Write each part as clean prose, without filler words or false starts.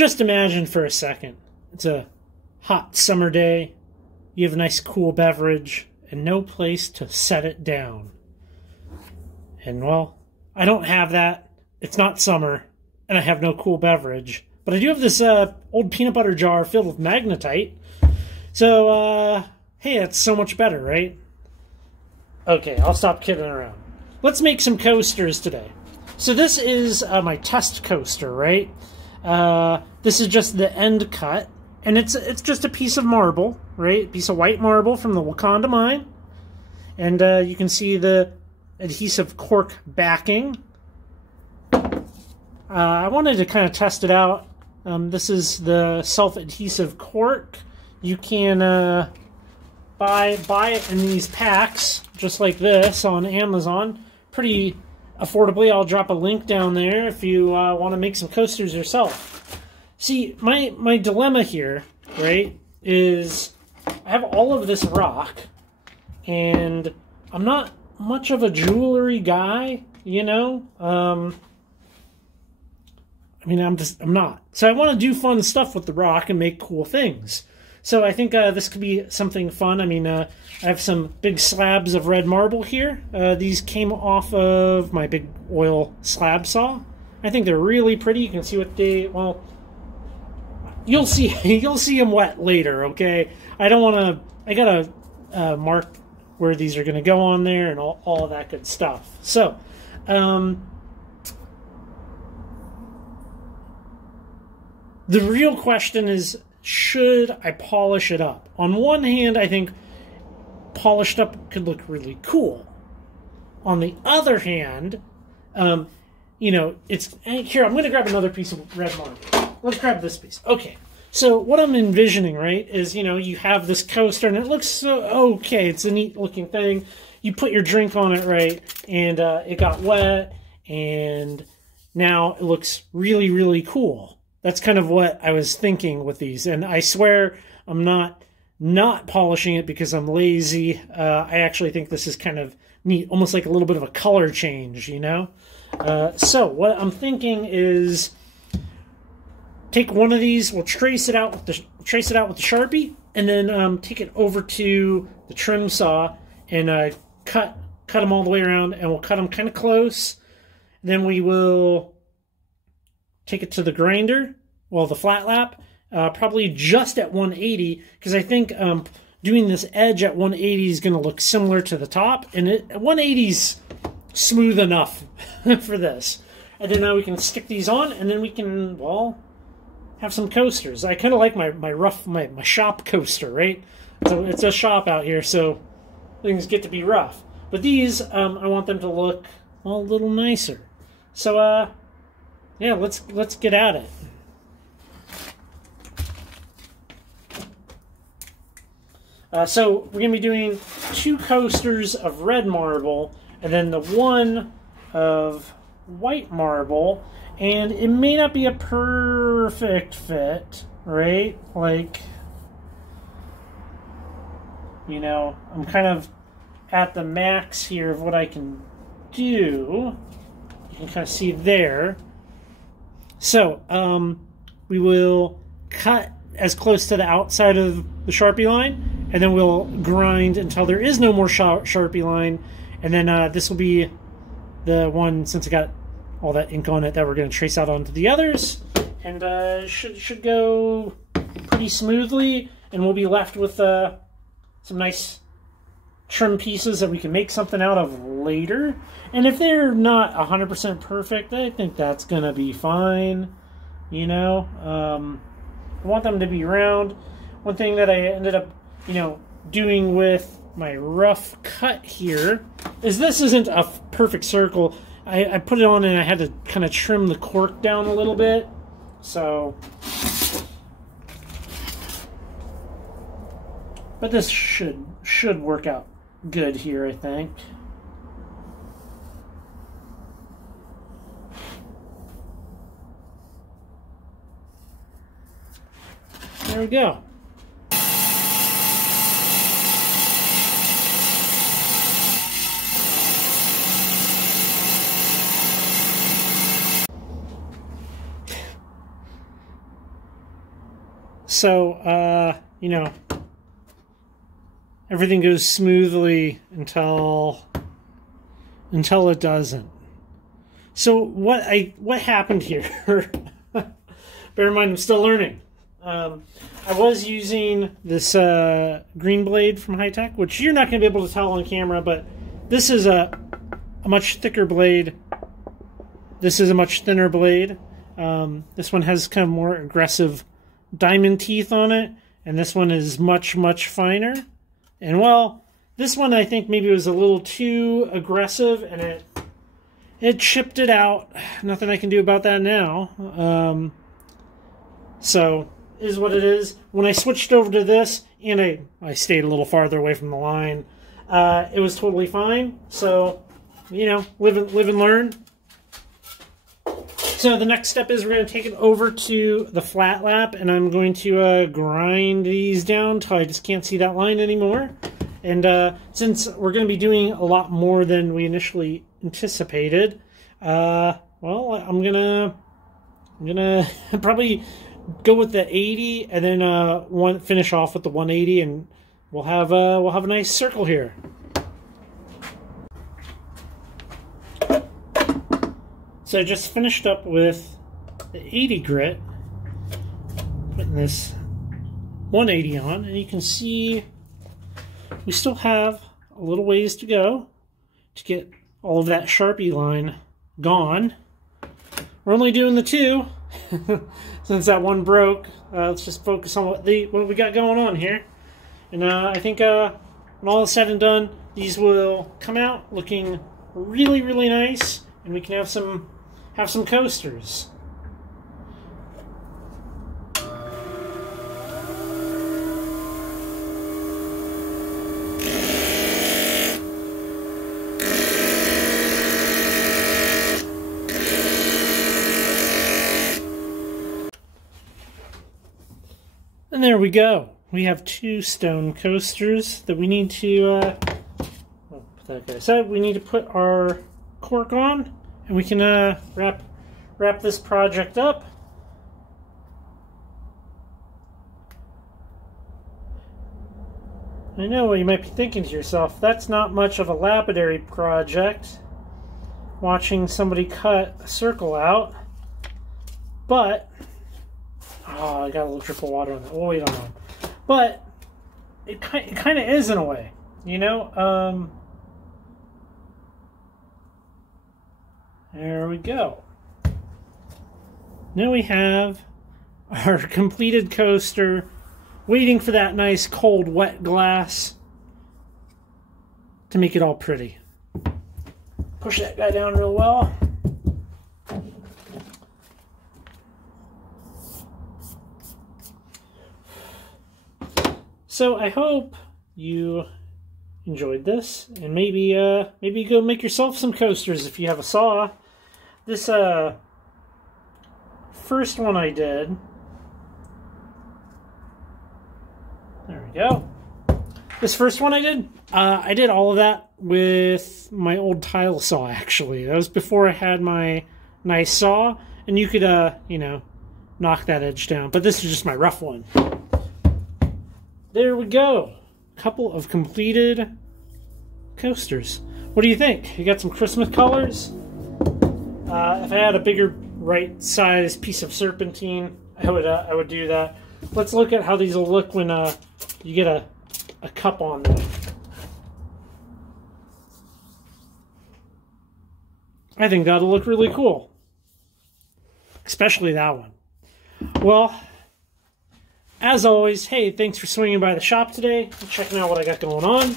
just imagine for a second, it's a hot summer day, you have a nice cool beverage, and no place to set it down. And, well, I don't have that. It's not summer, and I have no cool beverage. But I do have this old peanut butter jar filled with magnetite. So, hey, that's so much better, right? Okay, I'll stop kidding around. Let's make some coasters today. So this is my test coaster, right? This is just the end cut. And it's just a piece of marble, right? A piece of white marble from the Wakanda mine. And you can see the adhesive cork backing. I wanted to kind of test it out. This is the self-adhesive cork. You can buy it in these packs, just like this, on Amazon. Pretty affordably. I'll drop a link down there if you want to make some coasters yourself. See, my dilemma here, right, is I have all of this rock, and I'm not much of a jewelry guy, you know? I mean, I'm not. So I want to do fun stuff with the rock and make cool things. So I think this could be something fun. I mean, I have some big slabs of red marble here. These came off of my big oil slab saw. I think they're really pretty. You can see what they, well, you'll see them wet later, okay? I don't want to, I gotta mark where these are going to go on there and all of that good stuff. So, the real question is, should I polish it up? On one hand, I think polished up could look really cool. On the other hand, you know, it's... Here, I'm going to grab another piece of red marble. Let's grab this piece. Okay, so what I'm envisioning, right, is, you know, you have this coaster, and it looks so okay. It's a neat-looking thing. You put your drink on it, right, and it got wet, and now it looks really, really cool. That's kind of what I was thinking with these. And I swear I'm not polishing it because I'm lazy. I actually think this is kind of neat, almost like a little bit of a color change, you know? So what I'm thinking is take one of these, we'll trace it out with the Sharpie, and then take it over to the trim saw and cut them all the way around, and we'll cut them kind of close. Then we will take it to the grinder, well, the flat lap, probably just at 180, because I think doing this edge at 180 is going to look similar to the top, and 180's smooth enough for this. And then now we can stick these on, and then we can, well, have some coasters. I kind of like my shop coaster, right? So it's a shop out here, so things get to be rough. But these, I want them to look, well, a little nicer. So, yeah, let's get at it. So we're going to be doing 2 coasters of red marble and then the one of white marble. And it may not be a perfect fit, right? Like, you know, I'm kind of at the max here of what I can do. You can kind of see there. So, we will cut as close to the outside of the Sharpie line, and then we'll grind until there is no more Sharpie line, and then this will be the one, since it got all that ink on it, that we're going to trace out onto the others, and should go pretty smoothly, and we'll be left with some nice trim pieces that we can make something out of later. And if they're not 100% perfect, I think that's going to be fine, you know. I want them to be round. One thing that I ended up, you know, doing with my rough cut here is this isn't a perfect circle. I put it on and I had to kind of trim the cork down a little bit. So, but this should work out good here, I think. There we go. So, you know, everything goes smoothly until it doesn't. So what happened here? Bear in mind, I'm still learning. I was using this green blade from High Tech, which you're not going to be able to tell on camera, but this is a much thicker blade. This is a much thinner blade. This one has kind of more aggressive diamond teeth on it, and this one is much, much finer. And well, this one I think maybe was a little too aggressive, and it chipped it out. Nothing I can do about that now. So is what it is. When I switched over to this, and I stayed a little farther away from the line, it was totally fine. So, you know, live and learn. So the next step is we're going to take it over to the flat lap, and I'm going to grind these down until I just can't see that line anymore. And since we're going to be doing a lot more than we initially anticipated, well, I'm gonna probably go with the 80, and then finish off with the 180, and we'll have a nice circle here. So I just finished up with the 80 grit, putting this 180 on, and you can see we still have a little ways to go to get all of that Sharpie line gone. We're only doing the 2 since that one broke. Let's just focus on what we got going on here. And I think when all is said and done, these will come out looking really, really nice, and we can have some coasters. And there we go. We have 2 stone coasters that we need to put that guy aside. We need to put our cork on, and we can wrap this project up. I know what you might be thinking to yourself, that's not much of a lapidary project, watching somebody cut a circle out, but oh, I got a little triple water on that. We'll wait on that. But it kind of is in a way, you know. There we go. Now we have our completed coaster, waiting for that nice cold wet glass to make it all pretty. Push that guy down real well. So I hope you enjoyed this, and maybe go make yourself some coasters if you have a saw. This first one I did, there we go. This first one I did all of that with my old tile saw, actually. That was before I had my nice saw, and you could, you know, knock that edge down. But this is just my rough one. There we go. Couple of completed coasters. What do you think? You got some Christmas colors? If I had a bigger right size piece of serpentine, I would do that. Let's look at how these will look when you get a cup on them. I think that'll look really cool. Especially that one. Well, as always, hey, thanks for swinging by the shop today, checking out what I got going on.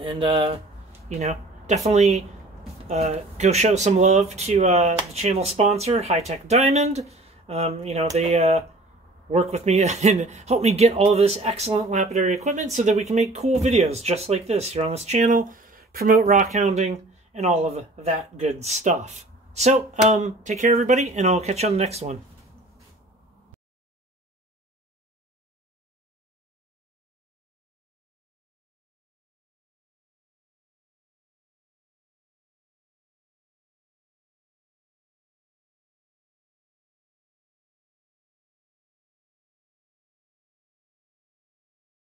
And, you know, definitely go show some love to the channel sponsor, High Tech Diamond. You know, they work with me and help me get all of this excellent lapidary equipment so that we can make cool videos just like this here on this channel, promote rockhounding, and all of that good stuff. So, take care, everybody, and I'll catch you on the next one.